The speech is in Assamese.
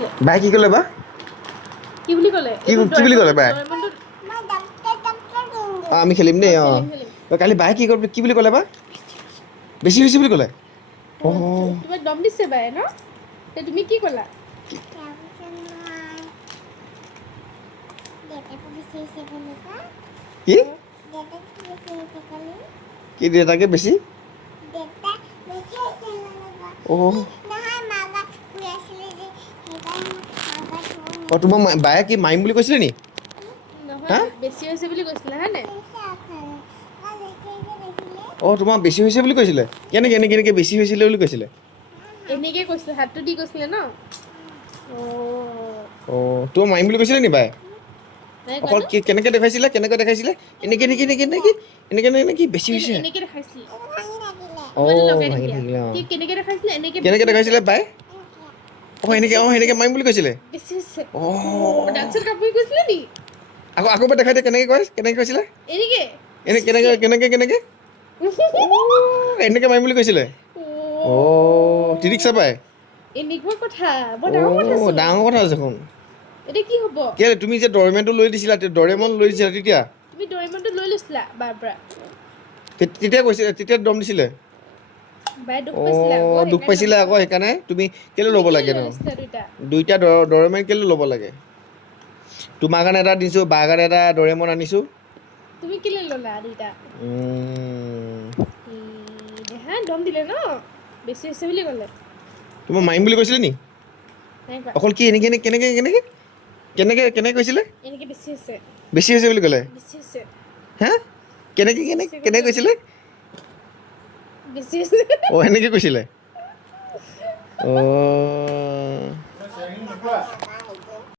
কৈছিলে বাই কি ক'লে বা কি বুলি ক'লে কি বুলি ক'লে বাই আমি খেলিম দেই কালি বাই কি বুলি ক'লে বা বেছি হৈছে বুলি ক'লে তোমাক দম দিছে বাই ন তুমি কি ক'লা কি কি দেউতাকে বেছি তোমাক বায়ে কি মাৰিম বুলি কৈছিলে নি নহয় বেছি হৈছে বুলি কৈছিলে হা নে তোমাক বেছি হৈছে বুলি কৈছিলে কেনেকে বেছি হৈছিলে বুলি কৈছিলে এনেকে কৈছিলে হাতটো দি কৈছিলে ন তোমাক মাৰিম বুলি কৈছিলে নি বাই অকল কেনেকে দেখাইছিলে এনেকে বেছি হৈছে এনেকে দেখাইছিলে ভাঙি থাকিলে কেনেকে দেখাইছিলে এনেকে কেনেকে দেখাইছিলে বাই সেনেকে মাৰিম বুলি কৈছিলে বেছি হৈছে ডান্সৰ কাপোৰ কৈছিলে নি আকৌ এবাৰ দেখাই দিয়ে কেনেকে কৈছিলে এনেকে কেনেকে এনেকে মাৰিম বুলি কৈছিলে তিৰিক চাবাই এনেকুৱা কথা বৰ ডাঙৰ কথা ডাঙৰ কথা দেখোন এতিয়া কি হ'ব কেলে তুমি যে ডৰেমনটো লৈ দিছিলা ডৰেমন লৈ দিছিলা তেতিয়া তুমি ডৰেমনটো লৈ লৈছিলা বাৰ পৰা তেতিয়া কৈছিলে তেতিয়া দম দিছিলে বাই দুখ পাইছিলে দুখ পাইছিলে আকৌ সেইকাৰণে তুমি কেলে ল'ব লাগে ন দুইটা ডৰেমন কেলে ল'ব লাগে তোমাৰ কাৰণে এটা দিছোঁ বাৰ কাৰণে এটা ডৰেমন আনিছোঁ তুমি কেলে ল'লা দুইটা দেহা দম দিলে ন বেছি হৈছে বুলি ক'লে তোমাক মাৰিম বুলি কৈছিলে নি অকল কি কেনেকে কৈছিলে এনেকে বেছি হৈছে বুলি ক'লে বেছি হৈছে হা কেনেকে কৈছিলে বেছি হৈছে সেনেকে কৈছিলে